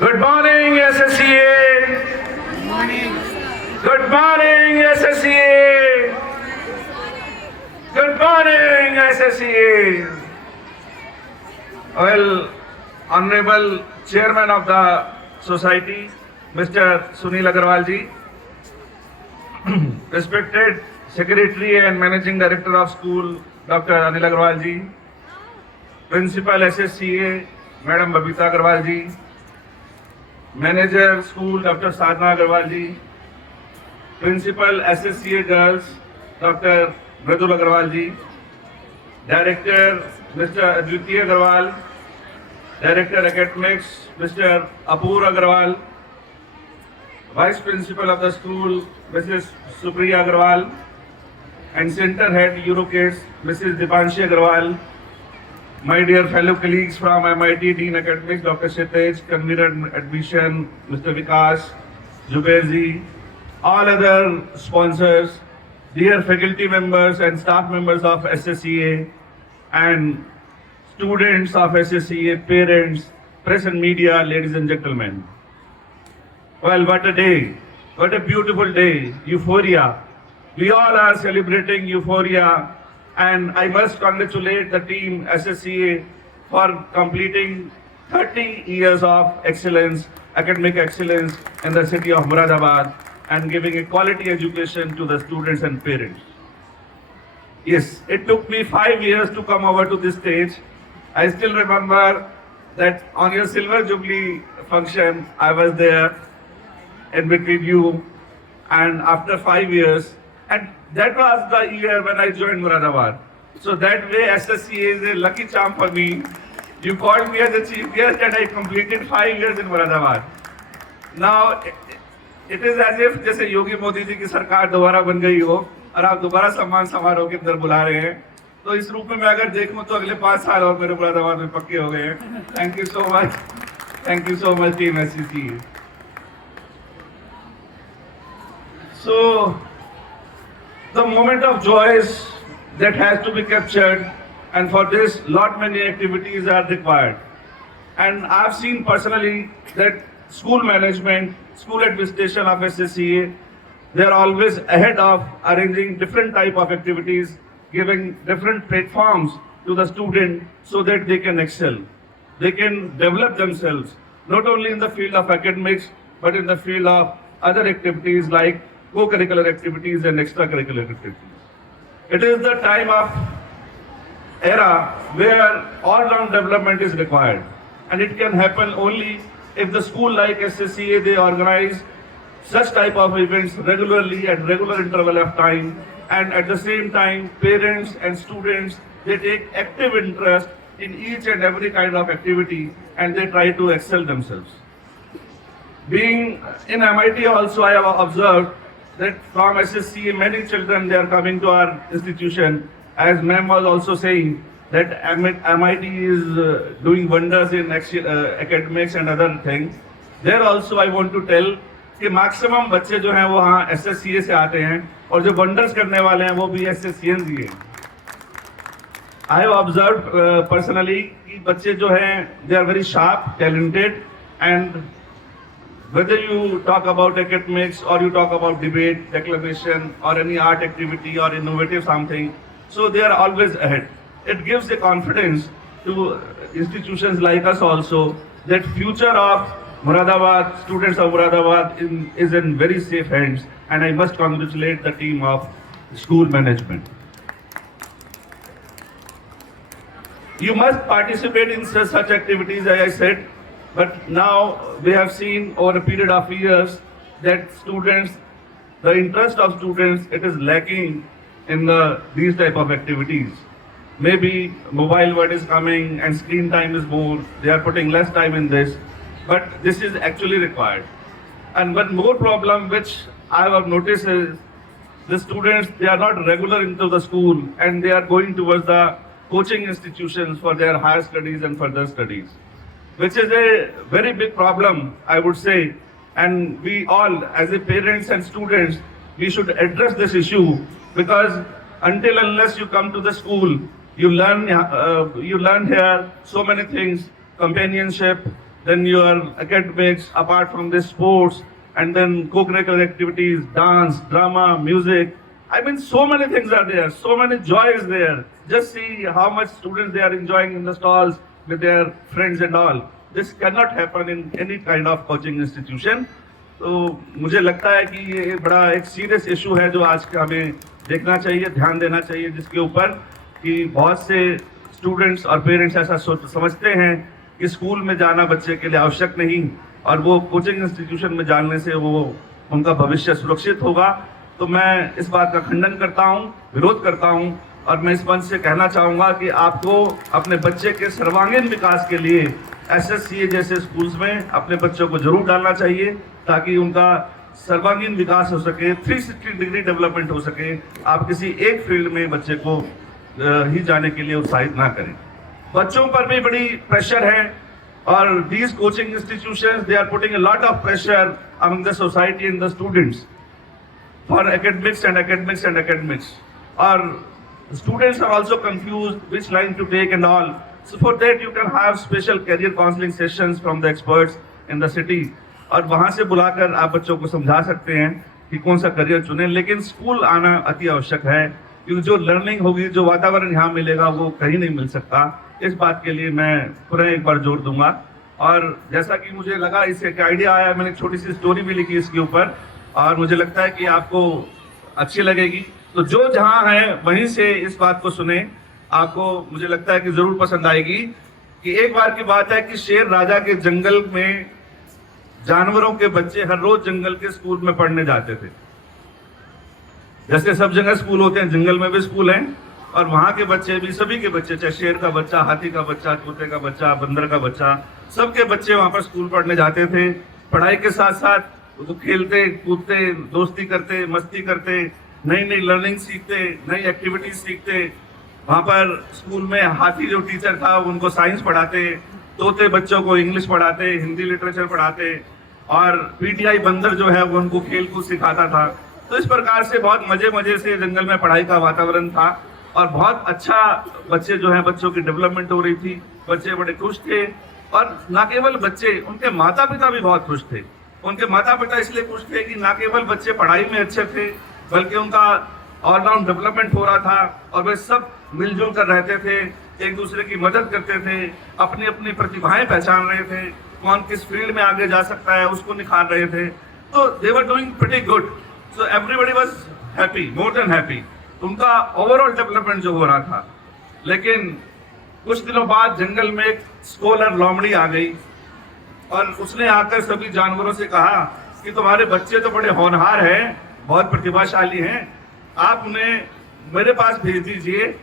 Good morning, SSCA. Good morning, SSCA. Good morning, SSCA. Well, Honorable Chairman of the Society, Mr. Sunil Agarwal ji, respected Secretary and Managing Director of School, Dr. Anil Agarwal ji, Principal SSCA, Madam Babita Agarwal ji, Manager School, Dr. Sadhna Agarwal ji, Principal SSCA Girls, Dr. Mridul Agarwal ji, Director Mr. Advitiya Agarwal, Director Academics Mr. Apoor Agarwal, Vice Principal of the school Mrs. Supriya Agarwal, and Center Head Eurokids Mrs. Dipanshi Agarwal, my dear fellow colleagues from MIT Dean Academics Dr. Kshitij, Convener Admission Mr. Vikas, Zubair, all other sponsors, dear faculty members and staff members of SSCA and students of SSCA, parents, press and media, ladies and gentlemen. Well, what a day, what a beautiful day, euphoria. We all are celebrating euphoria, and I must congratulate the team SSCA for completing 30 years of excellence, academic excellence in the city of Moradabad and giving a quality education to the students and parents. Yes, it took me 5 years to come over to this stage. I still remember that on your Silver Jubilee function, I was there in between you, and after 5 years, and that was the year when I joined Moradabad. So that way SSCA is a lucky charm for me. You called me as a chief guest and I completed 5 years in Moradabad. Now, it is as if जैसे योगी मोदी जी की सरकार दोबारा बन गई हो और आप दोबारा सम्मान समारोह के अंदर बुला रहे हैं, तो इस रूप में मैं अगर देखूं तो अगले 5 साल और मेरे मुरादाबाद में पक्के हो गए हैं. Thank you so much team SSCA. So the moment of joy that has to be captured, and for this lot many activities are required. And I've seen personally that school management, school administration of SSCA, they're always ahead of arranging different type of activities, giving different platforms to the student so that they can excel. They can develop themselves, not only in the field of academics, but in the field of other activities like co-curricular activities and extracurricular activities. It is the time of era where all-round development is required, and it can happen only if the school like SSCA, they organize such type of events regularly at regular interval of time, and at the same time parents and students, they take active interest in each and every kind of activity and they try to excel themselves. Being in MIT also, I have observed that from SSCA many children, they are coming to our institution. As ma'am was also saying that MIT is doing wonders in academics and other things. There also I want to tell कि maximum बच्चे जो हैं वो हाँ SSCA से आते हैं और जो वंडर्स करने वाले हैं वो भी SSCA ही हैं. I have observed personally कि बच्चे जो हैं they are very sharp, talented, and whether you talk about academics or you talk about debate, declamation or any art activity or innovative something, so they are always ahead. It gives a confidence to institutions like us also that future of Moradabad, students of Moradabad is in very safe hands, and I must congratulate the team of school management. You must participate in such activities, as I said, but now we have seen over a period of years that students, the interest of students, it is lacking in these type of activities. Maybe mobile world is coming and screen time is more, they are putting less time in this, but this is actually required. And one more problem which I have noticed is the students, they are not regular into the school and they are going towards the coaching institutions for their higher studies and further studies, which is a very big problem, I would say. And we all, as a parents and students, we should address this issue, because until unless you come to the school, you learn here so many things, companionship, then your academics, apart from this sports, and then co-curricular activities, dance, drama, music. I mean, so many things are there, so many joys there. Just see how much students they are enjoying in the stalls with their friends and all. This cannot happen in any kind of coaching institution. तो मुझे लगता है कि ये बड़ा एक serious issue है जो आज का हमें देखना चाहिए, ध्यान देना चाहिए, जिसके ऊपर कि बहुत से स्टूडेंट्स और पेरेंट्स ऐसा समझते हैं कि स्कूल में जाना बच्चे के लिए आवश्यक नहीं और वो कोचिंग इंस्टीट्यूशन में जाने से वो उनका भविष्य सुरक्षित होगा। तो मैं इस बात का खंडन करता हूँ, विरोध करता हूँ और मैं इस मंच से कहना चाहूँगा कि आपको अपने बच्चे के सर्वांगीण विकास के लिए SSCA जैसे स्कूल्स में अपने बच्चों को जरूर डालना चाहिए ताकि उनका सर्वांगीण विकास हो सके, 360 डिग्री डेवलपमेंट हो सके। आप किसी एक फील्ड में बच्चे को ही जाने के लिए उत्साहित ना करें। बच्चों पर भी बड़ी प्रेशर है और these coaching institutions they are putting a lot of pressure among the society and the students for academics and academics and academics. Or students are also confused which line to take and all. So for that you can have special career counseling sessions from the experts in the city. और वहाँ से बुलाकर आप बच्चों को समझा सकते हैं कि कौन सा करियर चुने, लेकिन स्कूल आना अति आवश्यक है क्योंकि जो लर्निंग होगी, जो वातावरण यहाँ मिलेगा वो कहीं नहीं मिल सकता। इस बात के लिए मैं पुनः एक बार जोर दूंगा। और जैसा कि मुझे लगा इससे एक आइडिया आया, मैंने एक छोटी सी स्टोरी भी लिखी इसके ऊपर और मुझे लगता है कि आपको अच्छी लगेगी। तो जो जहाँ है वहीं से इस बात को सुने, आपको मुझे लगता है कि जरूर पसंद आएगी। कि एक बार की बात है कि शेर राजा के जंगल में जानवरों के बच्चे हर रोज जंगल के स्कूल में पढ़ने जाते थे। जैसे सब जगह स्कूल होते हैं, जंगल में भी स्कूल हैं और वहां के बच्चे भी, सभी के बच्चे, चाहे शेर का बच्चा, हाथी का बच्चा, तोते का बच्चा, बंदर का बच्चा, सबके बच्चे वहां पर स्कूल पढ़ने जाते थे। पढ़ाई के साथ साथ वो खेलते कूदते, दोस्ती करते, मस्ती करते, नई नई लर्निंग सीखते, नई एक्टिविटीज सीखते। वहां पर स्कूल में हाथी जो टीचर था उनको साइंस पढ़ाते, तोते बच्चों को इंग्लिश पढ़ाते, हिंदी लिटरेचर पढ़ाते और PTI बंदर जो है वो उनको खेल कूद सिखाता था। तो इस प्रकार से बहुत मजे मजे से जंगल में पढ़ाई का वातावरण था और बहुत अच्छा बच्चे जो है, बच्चों की डेवलपमेंट हो रही थी, बच्चे बड़े खुश थे। और ना केवल बच्चे, उनके माता पिता भी बहुत खुश थे। उनके माता पिता इसलिए खुश थे कि ना केवल बच्चे पढ़ाई में अच्छे थे बल्कि उनका ऑलराउंड डेवलपमेंट हो रहा था और वे सब मिलजुल कर रहते थे, एक दूसरे की मदद करते थे, अपनी अपनी प्रतिभाएं पहचान रहे थे, कौन किस फील्ड में आगे जा सकता है उसको निखार रहे थे। तो they were doing pretty good, so everybody was happy, more than happy. उनका ओवरऑल डेवलपमेंट जो हो रहा था। लेकिन कुछ दिनों बाद जंगल में एक स्कॉलर लोमड़ी आ गई और उसने आकर सभी जानवरों से कहा कि तुम्हारे बच्चे तो बड़े होनहार हैं, बहुत प्रतिभाशाली हैं, आप उन्हें मेरे पास भेज दीजिए,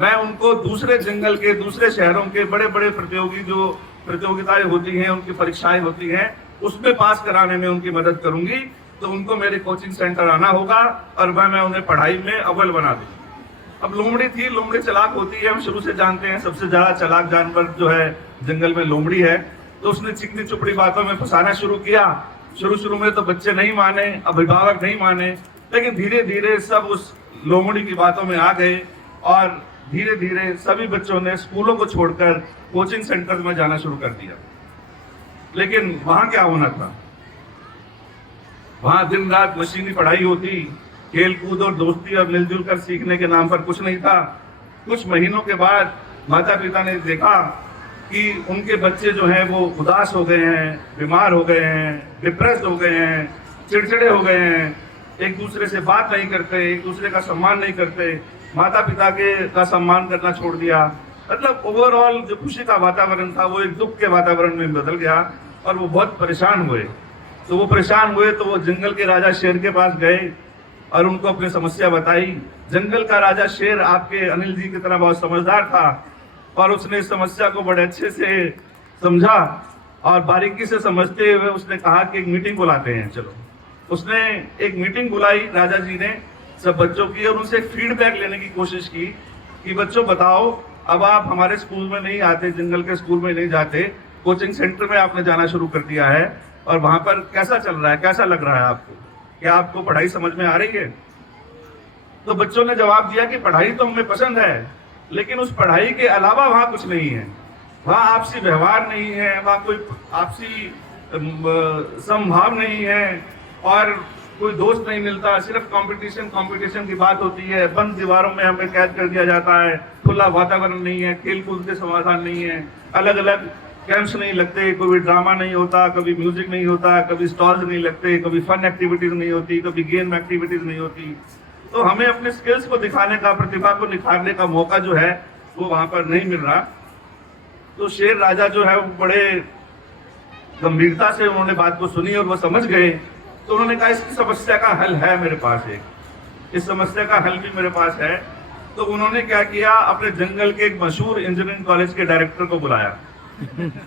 मैं उनको दूसरे जंगल के, दूसरे शहरों के बड़े बड़े जो प्रतियोगिताएं होती हैं, उनकी परीक्षाएं होती हैं, उसमें पास कराने में उनकी मदद करूंगी। तो उनको मेरे कोचिंग सेंटर आना होगा और मैं उन्हें पढ़ाई में अव्वल बना दूंगी। अब लोमड़ी थी, लोमड़ी चालाक होती है, हम शुरू से जानते हैं, सबसे ज्यादा चालाक जानवर जो है जंगल में लोमड़ी है। तो उसने चिकनी चुपड़ी बातों में फंसाना शुरू किया। शुरू में तो बच्चे नहीं माने, अभिभावक नहीं माने, लेकिन धीरे धीरे सब उस लोमड़ी की बातों में आ गए और धीरे धीरे सभी बच्चों ने स्कूलों को छोड़कर कोचिंग सेंटर में जाना शुरू कर दिया। लेकिन वहां क्या होना था, वहां दिन रात मशीनी पढ़ाई होती, खेल कूद और दोस्ती और मिलजुल कर सीखने के नाम पर कुछ नहीं था। कुछ महीनों के बाद माता पिता ने देखा कि उनके बच्चे जो हैं वो उदास हो गए हैं, बीमार हो गए हैं, डिप्रेस हो गए हैं, चिड़चिड़े हो गए हैं, एक दूसरे से बात नहीं करते, एक दूसरे का सम्मान नहीं करते, माता पिता का सम्मान करना छोड़ दिया। मतलब ओवरऑल जो खुशी का वातावरण था वो एक दुख के वातावरण में बदल गया और वो बहुत परेशान हुए। तो वो परेशान हुए तो वो जंगल के राजा शेर के पास गए और उनको अपनी समस्या बताई। जंगल का राजा शेर आपके अनिल जी की तरह बहुत समझदार था और उसने इस समस्या को बड़े अच्छे से समझा और बारीकी से समझते हुए उसने कहा कि एक मीटिंग बुलाते हैं। चलो, उसने एक मीटिंग बुलाई राजा जी ने सब बच्चों की और उनसे फीडबैक लेने की कोशिश की कि बच्चों बताओ, अब आप हमारे स्कूल में नहीं आते, जंगल के स्कूल में नहीं जाते, कोचिंग सेंटर में आपने जाना शुरू कर दिया है और वहां पर कैसा चल रहा है, कैसा लग रहा है आपको, क्या आपको पढ़ाई समझ में आ रही है? तो बच्चों ने जवाब दिया कि पढ़ाई तो हमें पसंद है, लेकिन उस पढ़ाई के अलावा वहां कुछ नहीं है। वहाँ आपसी व्यवहार नहीं है, वहाँ कोई आपसी समभाव नहीं है और कोई दोस्त नहीं मिलता, सिर्फ कंपटीशन की बात होती है। बंद दीवारों में हमें कैद कर दिया जाता है, खुला वातावरण नहीं है, खेल कूद के समाधान नहीं है, अलग अलग कैंप्स नहीं लगते, कोई ड्रामा नहीं होता, कभी म्यूजिक नहीं होता, कभी स्टॉल्स नहीं लगते, कभी फन एक्टिविटीज नहीं होती, कभी गेम एक्टिविटीज नहीं होती। तो हमें अपने स्किल्स को दिखाने का, प्रतिभा को निखारने का मौका जो है वो वहां पर नहीं मिल रहा। तो शेर राजा जो है वो बड़े गंभीरता से उन्होंने बात को सुनी और वो समझ गए। तो उन्होंने कहा इसकी समस्या का हल है मेरे पास, इस समस्या का हल भी मेरे पास है। तो उन्होंने क्या किया, अपने जंगल के एक मशहूर इंजीनियरिंग कॉलेज के डायरेक्टर को बुलाया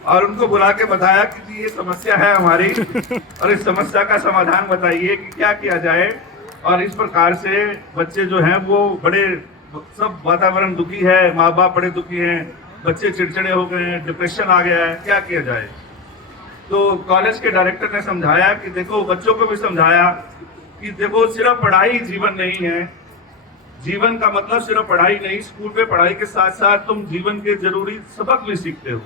और उनको बुला के बताया कि जी ये समस्या है हमारी और इस समस्या का समाधान बताइए कि क्या किया जाए। और इस प्रकार से बच्चे जो हैं वो बड़े, सब वातावरण दुखी है, माँ बाप बड़े दुखी हैं, बच्चे चिड़चिड़े हो गए हैं, डिप्रेशन आ गया है, क्या किया जाए। तो कॉलेज के डायरेक्टर ने समझाया कि देखो, बच्चों को भी समझाया कि देखो सिर्फ पढ़ाई जीवन नहीं है, जीवन का मतलब सिर्फ पढ़ाई नहीं, स्कूल पे पढ़ाई के साथ साथ तुम जीवन के जरूरी सबक भी सीखते हो,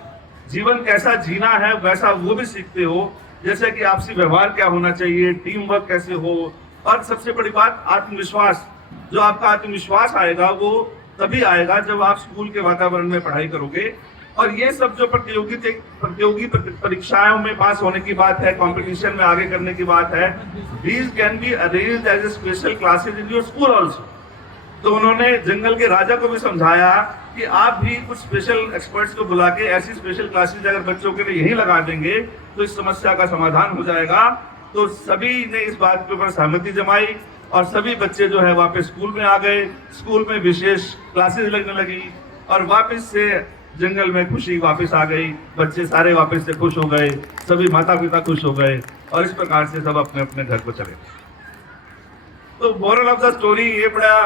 जीवन कैसा जीना है वैसा वो भी सीखते हो, जैसे कि आपसी व्यवहार क्या होना चाहिए, टीम वर्क कैसे हो, और सबसे बड़ी बात आत्मविश्वास। जो आपका आत्मविश्वास आएगा वो तभी आएगा जब आप स्कूल के वातावरण में पढ़ाई करोगे। और ये सब जो प्रतियोगी परीक्षाओं में पास होने की बात है, कंपटीशन में आगे करने की बात है, these can be arranged as a special classes in your school also। तो उन्होंने जंगल के राजा को भी समझाया कि आप भी कुछ स्पेशल एक्सपर्ट्स को बुला के ऐसी स्पेशल क्लासेस अगर बच्चों के लिए यही लगा देंगे तो इस समस्या का समाधान हो जाएगा। तो सभी ने इस बात के ऊपर सहमति जमाई और सभी बच्चे जो है वापस स्कूल में आ गए, स्कूल में विशेष क्लासेस लगने लगी और वापस से जंगल में खुशी वापस आ गई, बच्चे सारे वापस से खुश हो गए, सभी माता पिता खुश हो गए और इस प्रकार से सब अपने अपने घर को चले। तो मोरल ऑफ द स्टोरी ये बड़ा,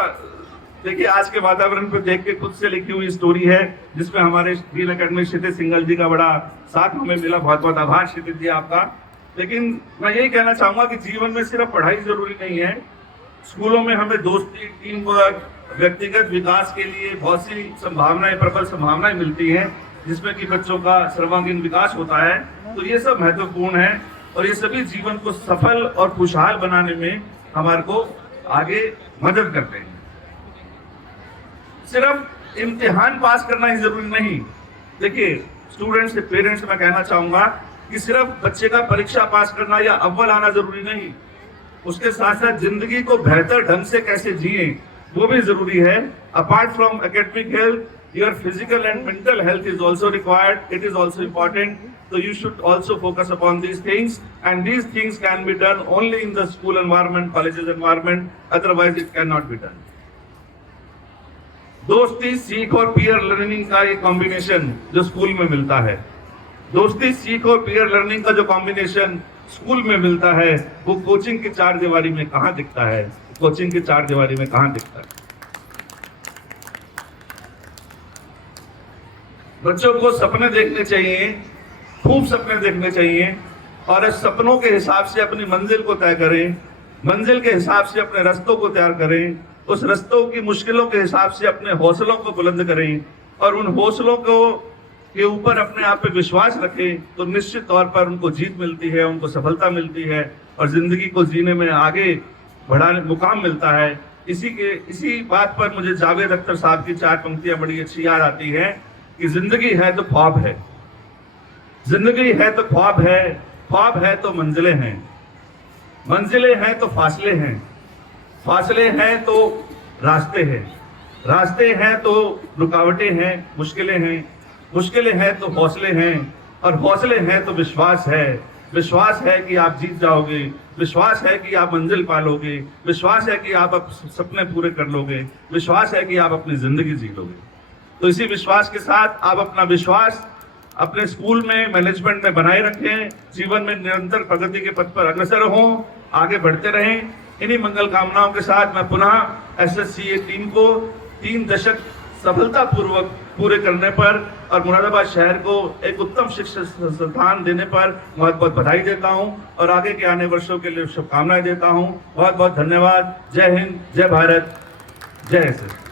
देखिए आज के वातावरण पे देख के खुद से लिखी हुई स्टोरी है जिसमें हमारे ग्रीन अकेडमी क्षितिज सिंघल जी का बड़ा साथ हमें मिला, बहुत बहुत आभार क्षितिज जी आपका। लेकिन मैं यही कहना चाहूंगा कि जीवन में सिर्फ पढ़ाई जरूरी नहीं है, स्कूलों में हमें दोस्ती, टीम वर्क, व्यक्तिगत विकास के लिए बहुत सी संभावनाएं, प्रबल संभावनाएं मिलती हैं जिसमें कि बच्चों का सर्वांगीण विकास होता है। तो ये सब महत्वपूर्ण है और ये सभी जीवन को सफल और खुशहाल बनाने में हमारे को आगे मदद करते हैं। सिर्फ इम्तिहान पास करना ही जरूरी नहीं। देखिए स्टूडेंट्स से पेरेंट्स मैं कहना चाहूंगा कि सिर्फ बच्चे का परीक्षा पास करना या अव्वल आना जरूरी नहीं, उसके साथ साथ जिंदगी को बेहतर ढंग से कैसे जिए वो भी जरूरी है। Apart from academic health, your physical and mental health is also required, it is also important. So you should also focus upon these things, and these things can be done only in the school environment, colleges environment, otherwise it cannot be done. दोस्ती, सीख और peer learning का ये combination जो school में मिलता है, दोस्ती, सीख और पीयर लर्निंग का जो कॉम्बिनेशन स्कूल में मिलता है, वो कोचिंग की चार दीवारी में कहाँ दिखता है, कोचिंग की चार दीवारी में कहाँ दिखता है। बच्चों को सपने देखने चाहिए, खूब सपने देखने चाहिए और इस सपनों के हिसाब से अपनी मंजिल को तय करें, मंजिल के हिसाब से अपने रास्तों को तैयार करें, उस रास्तों की मुश्किलों के हिसाब से अपने हौसलों को बुलंद करें और उन हौसलों को के ऊपर अपने आप पे विश्वास रखें तो निश्चित तौर पर उनको जीत मिलती है, उनको सफलता मिलती है और जिंदगी को जीने में आगे बढ़ाने मुकाम मिलता है। इसी बात पर मुझे जावेद अख्तर साहब की चार पंक्तियां बड़ी अच्छी याद आती है कि जिंदगी है तो ख्वाब है, जिंदगी है तो ख्वाब है, ख्वाब है तो मंजिलें हैं, मंजिलें हैं तो फासले हैं, फासले हैं तो रास्ते हैं, रास्ते हैं तो रुकावटें हैं, मुश्किलें हैं, मुश्किलें हैं तो हौसले हैं और हौसले हैं तो विश्वास है। विश्वास है कि आप जीत जाओगे, विश्वास है कि आप मंजिल पालोगे, विश्वास है कि आप सपने पूरे कर लोगे, विश्वास है कि आप अपनी जिंदगी जी लोगे। तो इसी विश्वास के साथ आप अपना विश्वास अपने स्कूल में, मैनेजमेंट में बनाए रखें, जीवन में निरंतर प्रगति के पथ पर अग्रसर हों, आगे बढ़ते रहें। इन्हीं मंगल कामनाओं के साथ मैं पुनः SSCA टीम को 3 दशक सफलतापूर्वक पूरे करने पर और मुरादाबाद शहर को एक उत्तम शिक्षा संस्थान देने पर बहुत बहुत बधाई देता हूं और आगे के आने वर्षों के लिए शुभकामनाएं देता हूं। बहुत बहुत धन्यवाद। जय हिंद, जय भारत, जय SS।